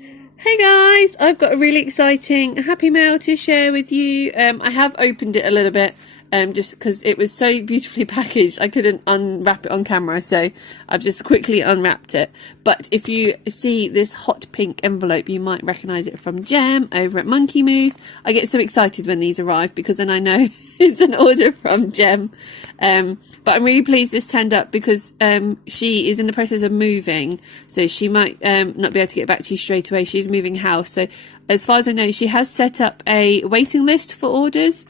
Hey guys, I've got a really exciting happy mail to share with you. I have opened it a little bit, just because it was so beautifully packaged, I couldn't unwrap it on camera, so I've just quickly unwrapped it. But if you see this hot pink envelope, you might recognise it from Jem over at Monkey Mooz. I get so excited when these arrive because then I know it's an order from Jem. But I'm really pleased this turned up because she is in the process of moving, so she might not be able to get back to you straight away. She's moving house, so as far as I know, she has set up a waiting list for orders.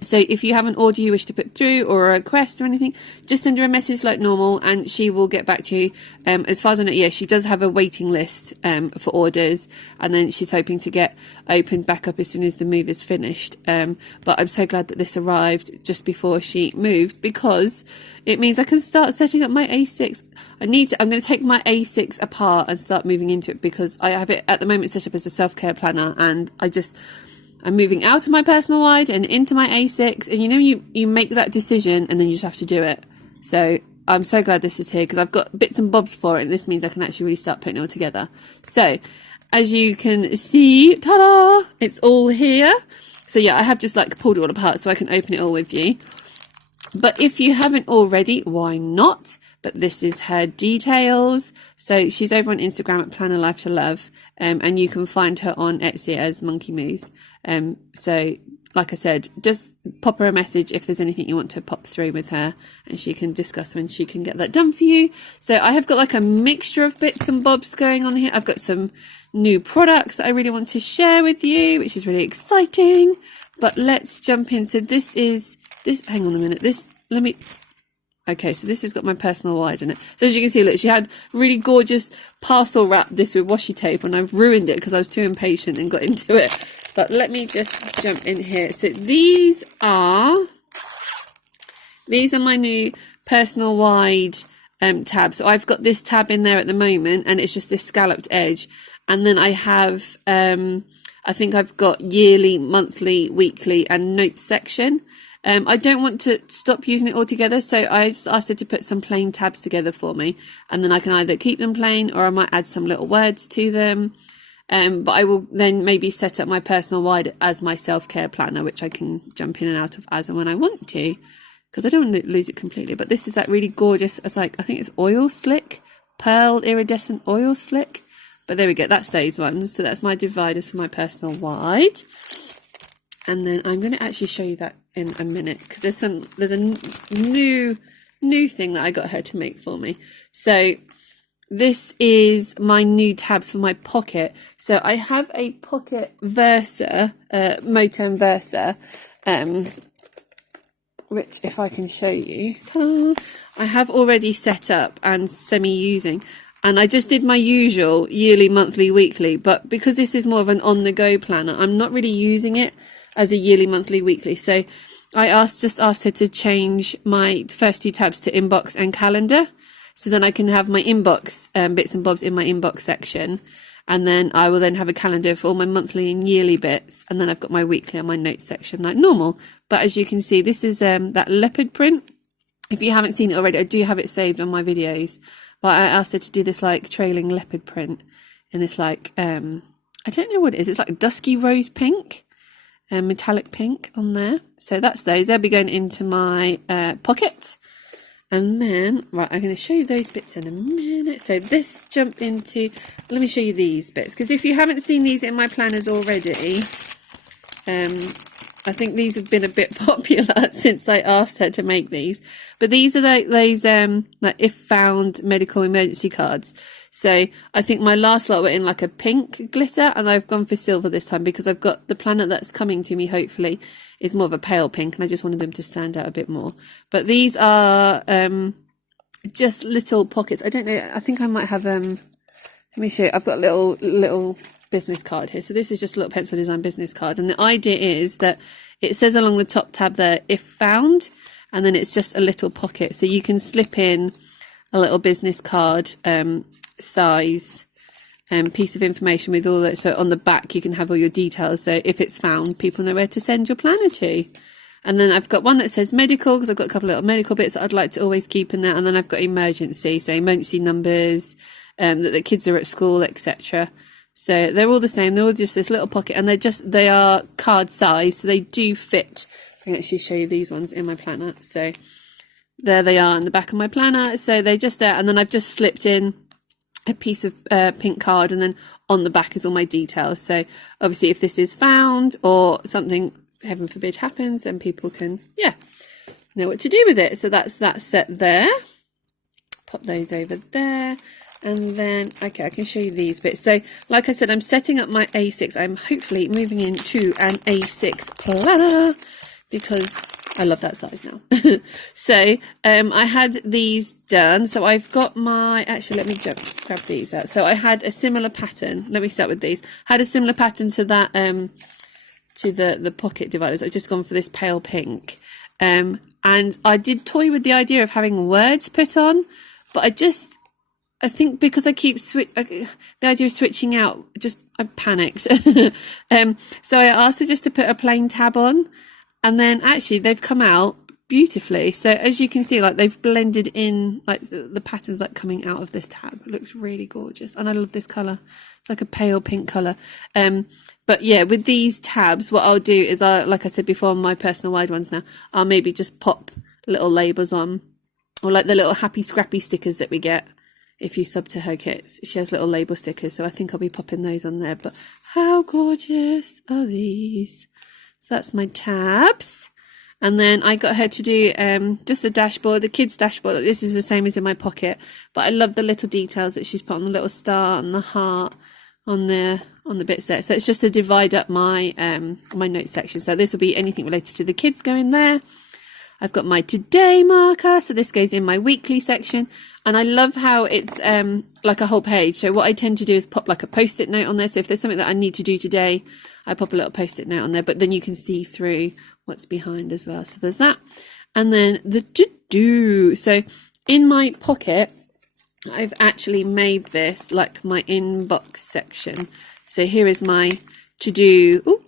So if you have an order you wish to put through or a request or anything, just send her a message like normal and she will get back to you. As far as I know, yeah, she does have a waiting list for orders, and then she's hoping to get opened back up as soon as the move is finished. But I'm so glad that this arrived just before she moved, because it means I can start setting up my A6. I'm going to take my A6 apart and start moving into it, because I have it at the moment set up as a self-care planner, and I'm moving out of my personal wide and into my A6, and you make that decision and then you just have to do it. So I'm so glad this is here, because I've got bits and bobs for it, and this means I can actually really start putting it all together. So as you can see, ta-da, it's all here. So yeah, I have just like pulled it all apart so I can open it all with you. But if you haven't already, why not? But this is her details. So she's over on Instagram at Planner Life to Love, and you can find her on Etsy as Monkey Mooz. So like I said, just pop her a message if there's anything you want to pop through with her, and she can discuss when she can get that done for you. So I have got like a mixture of bits and bobs going on here. I've got some new products that I really want to share with you, which is really exciting. But let's jump in. So hang on a minute, okay, so this has got my personal wide in it. So as you can see, look, she had really gorgeous parcel wrapped this with washi tape, and I've ruined it because I was too impatient and got into it. But let me just jump in here. So these are my new personal wide tabs. So I've got this tab in there at the moment, and it's just this scalloped edge. And then I have, I think I've got yearly, monthly, weekly, and notes section. I don't want to stop using it altogether, so I just asked her to put some plain tabs together for me, and then I can either keep them plain or I might add some little words to them. But I will then maybe set up my personal wide as my self-care planner, which I can jump in and out of as and when I want to, because I don't want to lose it completely. But this is that really gorgeous, it's like, I think it's oil slick, pearl iridescent oil slick. But there we go, that's those ones. So that's my dividers for my personal wide. And then I'm going to actually show you that in a minute, because there's a new thing that I got her to make for me. So this is my new tabs for my pocket. So I have a pocket Versa, Moterm Versa, which if I can show you, I have already set up and semi-using. And I just did my usual yearly, monthly, weekly, but because this is more of an on-the-go planner, I'm not really using it as a yearly, monthly, weekly. So I just asked her to change my first two tabs to inbox and calendar. So then I can have my inbox bits and bobs in my inbox section. And then I will then have a calendar for all my monthly and yearly bits. And then I've got my weekly and my notes section like normal. But as you can see, this is that leopard print. If you haven't seen it already, I do have it saved on my videos. But I asked her to do this like trailing leopard print in this like, I don't know what it is. It's like dusky rose pink. Metallic pink on there. So that's those. They'll be going into my pocket. And then, right, I'm going to show you those bits in a minute. So this jump into, let me show you these bits, because if you haven't seen these in my planners already, I think these have been a bit popular since I asked her to make these. But these are those like if found medical emergency cards. So I think my last lot were in like a pink glitter, and I've gone for silver this time because I've got the planner that's coming to me, hopefully, is more of a pale pink, and I just wanted them to stand out a bit more. But these are just little pockets. I don't know, I think I might have, let me show you. I've got a little business card here. So this is just a little pencil design business card. And the idea is that it says along the top tab there, if found, and then it's just a little pocket. So you can slip in a little business card size piece of information with all that. So on the back, you can have all your details. So if it's found, people know where to send your planner to. And then I've got one that says medical, because I've got a couple of little medical bits that I'd like to always keep in there. And then I've got emergency, so emergency numbers, that the kids are at school, etc. So they're all the same. They're all just this little pocket, and they are card size, so they do fit. I can actually show you these ones in my planner. So there they are in the back of my planner. So they're just there, and then I've just slipped in a piece of pink card, and then on the back is all my details. So obviously if this is found or something, heaven forbid, happens, then people can, know what to do with it. So that's that set there. Pop those over there. And then, okay, I can show you these bits. So, like I said, I'm setting up my A6. I'm hopefully moving into an A6 planner because I love that size now. So, I had these done. So I've got my, actually, let me grab these out. So I had a similar pattern. Let me start with these. Had a similar pattern to that, to the pocket dividers. I've just gone for this pale pink. And I did toy with the idea of having words put on, but I think because I keep the idea of switching out, I panicked. So I asked her just to put a plain tab on, and then actually they've come out beautifully. So as you can see, like they've blended in, like the patterns like coming out of this tab. It looks really gorgeous, and I love this colour. It's like a pale pink colour. But yeah, with these tabs, what I'll do is, like I said before, on my personal wide ones now, I'll maybe just pop little labels on, or like the little happy scrappy stickers that we get. If you sub to her kits, she has little label stickers, so I think I'll be popping those on there. But how gorgeous are these? So that's my tabs. And then I got her to do just a dashboard, the kids' dashboard. This is the same as in my pocket, but I love the little details that she's put on, the little star and the heart on the bit set. So it's just to divide up my my notes section. So this will be anything related to the kids going there. I've got my today marker, so this goes in my weekly section. And I love how it's like a whole page. So what I tend to do is pop like a Post-it note on there. So if there's something that I need to do today, I pop a little Post-it note on there. But then you can see through what's behind as well. So there's that. And then the to-do. So in my pocket, I've actually made this like my inbox section. So here is my to-do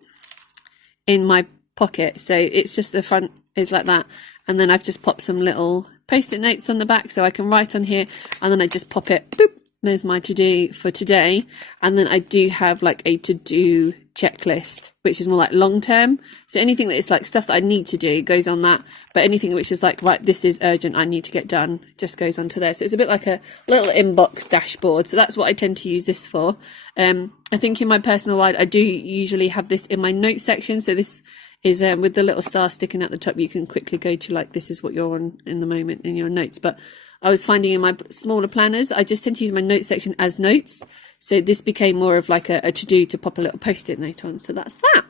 in my pocket. So it's just the front is like that. And then I've just popped some little Post-it notes on the back so I can write on here, and then I just pop it, boop, there's my to-do for today. And then I do have like a to-do checklist, which is more like long term. So anything that is like stuff that I need to do goes on that, but anything which is like, right, this is urgent, I need to get done, just goes onto there. So it's a bit like a little inbox dashboard. So that's what I tend to use this for. I think in my personal wide, I do usually have this in my notes section. So this is with the little star sticking at the top, you can quickly go to like, this is what you're on in the moment in your notes. But I was finding in my smaller planners, I just tend to use my notes section as notes. So this became more of like a to-do to pop a little Post-it note on. So that's that.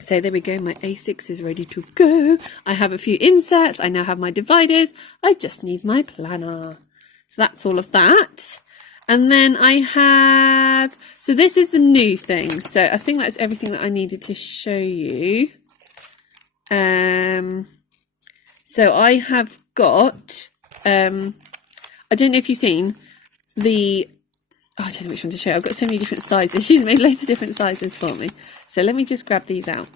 So there we go. My A6 is ready to go. I have a few inserts. I now have my dividers. I just need my planner. So that's all of that. And then I have, so this is the new thing. So I think that's everything that I needed to show you. So I have got, I don't know if you've seen the, I don't know which one to show you. I've got so many different sizes. She's made loads of different sizes for me. So let me just grab these out.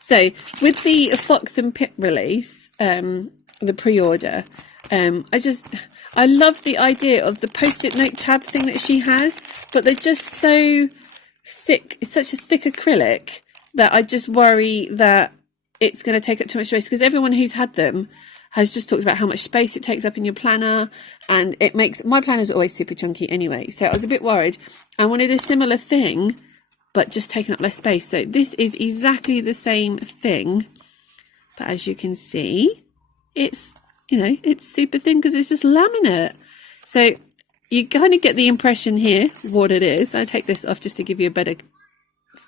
So with the Fox and Pip release, the pre-order, I love the idea of the Post-it note tab thing that she has, but they're just so thick. It's such a thick acrylic that I just worry that it's going to take up too much space, because everyone who's had them has just talked about how much space it takes up in your planner, and it makes, my planner's always super chunky anyway, so I was a bit worried. I wanted a similar thing, but just taking up less space. So this is exactly the same thing, but as you can see, it's, you know, it's super thin because it's just laminate. So you kind of get the impression here what it is. I take this off just to give you a better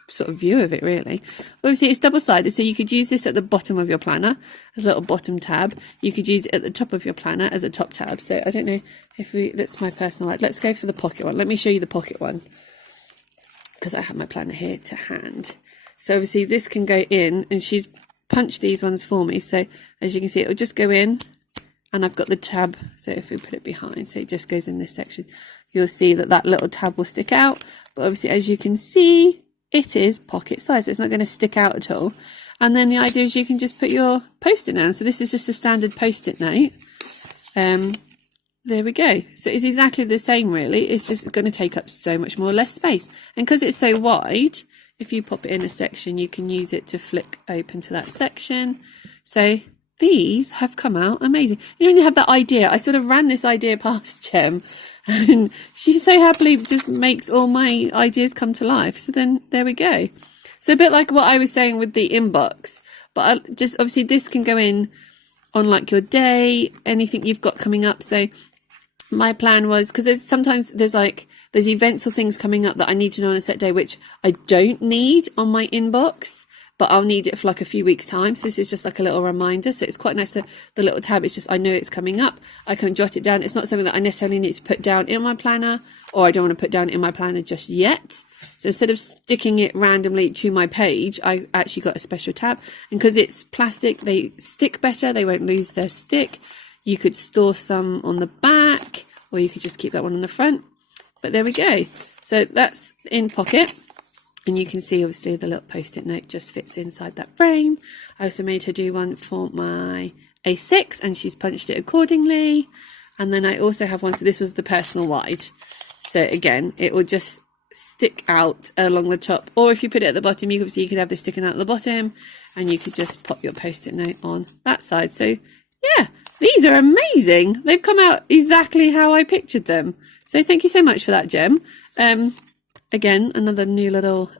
sort of view of it, really. Obviously it's double-sided, so you could use this at the bottom of your planner as a little bottom tab. You could use it at the top of your planner as a top tab. So I don't know if that's my personal, like, let's go for the pocket one. Let me show you the pocket one, because I have my planner here to hand. So obviously this can go in, and she's punched these ones for me. So as you can see, it will just go in, and I've got the tab. So if we put it behind, so it just goes in this section, you'll see that that little tab will stick out. But obviously, as you can see, it is pocket size. So it's not going to stick out at all. And then the idea is you can just put your Post-it note. So this is just a standard Post-it note. there we go. So it's exactly the same really. It's just going to take up so much more less space. And because it's so wide, if you pop it in a section, you can use it to flick open to that section. So these have come out amazing. You know, when you have that idea, I sort of ran this idea past Jem, and she so happily just makes all my ideas come to life. So then there we go. So a bit like what I was saying with the inbox, but just obviously this can go in on like your day, anything you've got coming up. So my plan was, because there's events or things coming up that I need to know on a set day, which I don't need on my inbox, but I'll need it for like a few weeks time. So this is just like a little reminder. So it's quite nice that the little tab is just, I know it's coming up. I can jot it down. It's not something that I necessarily need to put down in my planner, or I don't want to put down in my planner just yet. So instead of sticking it randomly to my page, I actually got a special tab. And because it's plastic, they stick better. They won't lose their stick. You could store some on the back, or you could just keep that one on the front. But there we go. So that's in pocket. And you can see, obviously, the little Post-it note just fits inside that frame. I also made her do one for my A6, and she's punched it accordingly. And then I also have one, so this was the personal wide. So again, it will just stick out along the top. Or if you put it at the bottom, you can see you could have this sticking out at the bottom, and you could just pop your Post-it note on that side. So yeah, these are amazing. They've come out exactly how I pictured them. So thank you so much for that, Jem. Again, another new little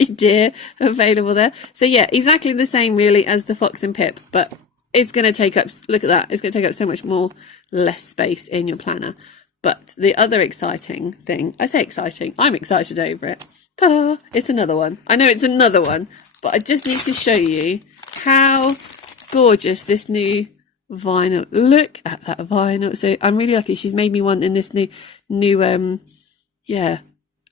idea available there. So yeah, exactly the same really as the Fox and Pip, but it's going to take up, look at that, it's going to take up so much more less space in your planner. But the other exciting thing, I say exciting, I'm excited over it. Ta-da! It's another one. I know it's another one, but I just need to show you how gorgeous this new vinyl. Look at that vinyl. So I'm really lucky. She's made me one in this new yeah,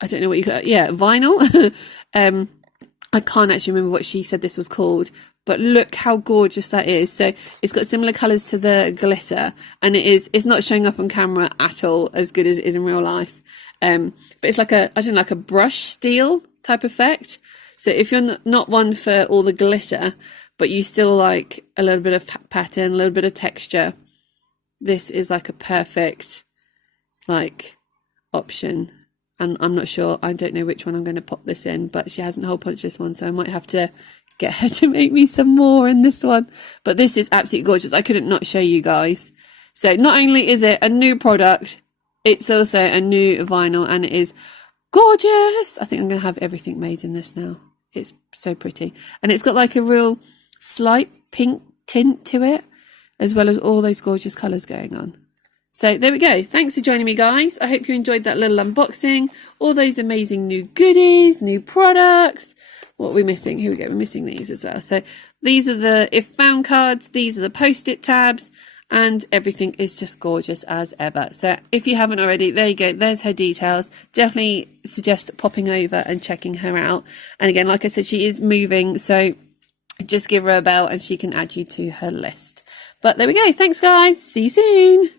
I don't know what you got. Yeah, vinyl. I can't actually remember what she said this was called, but look how gorgeous that is. So it's got similar colours to the glitter, and it's not showing up on camera at all as good as it is in real life. But it's like I don't know, like a brush steel type effect. So if you're not one for all the glitter, but you still like a little bit of pattern, a little bit of texture, this is like a perfect like option. And I'm not sure, I don't know which one I'm going to pop this in, but she hasn't hole punched this one, so I might have to get her to make me some more in this one. But this is absolutely gorgeous. I couldn't not show you guys. So not only is it a new product, it's also a new vinyl, and it is gorgeous. I think I'm going to have everything made in this now. It's so pretty. And it's got like a real slight pink tint to it, as well as all those gorgeous colours going on. So there we go. Thanks for joining me, guys. I hope you enjoyed that little unboxing. All those amazing new goodies, new products. What are we missing? Here we go. We're missing these as well. So these are the if found cards. These are the Post-it tabs. And everything is just gorgeous as ever. So if you haven't already, there you go. There's her details. Definitely suggest popping over and checking her out. And again, like I said, she is moving. So just give her a bell and she can add you to her list. But there we go. Thanks, guys. See you soon.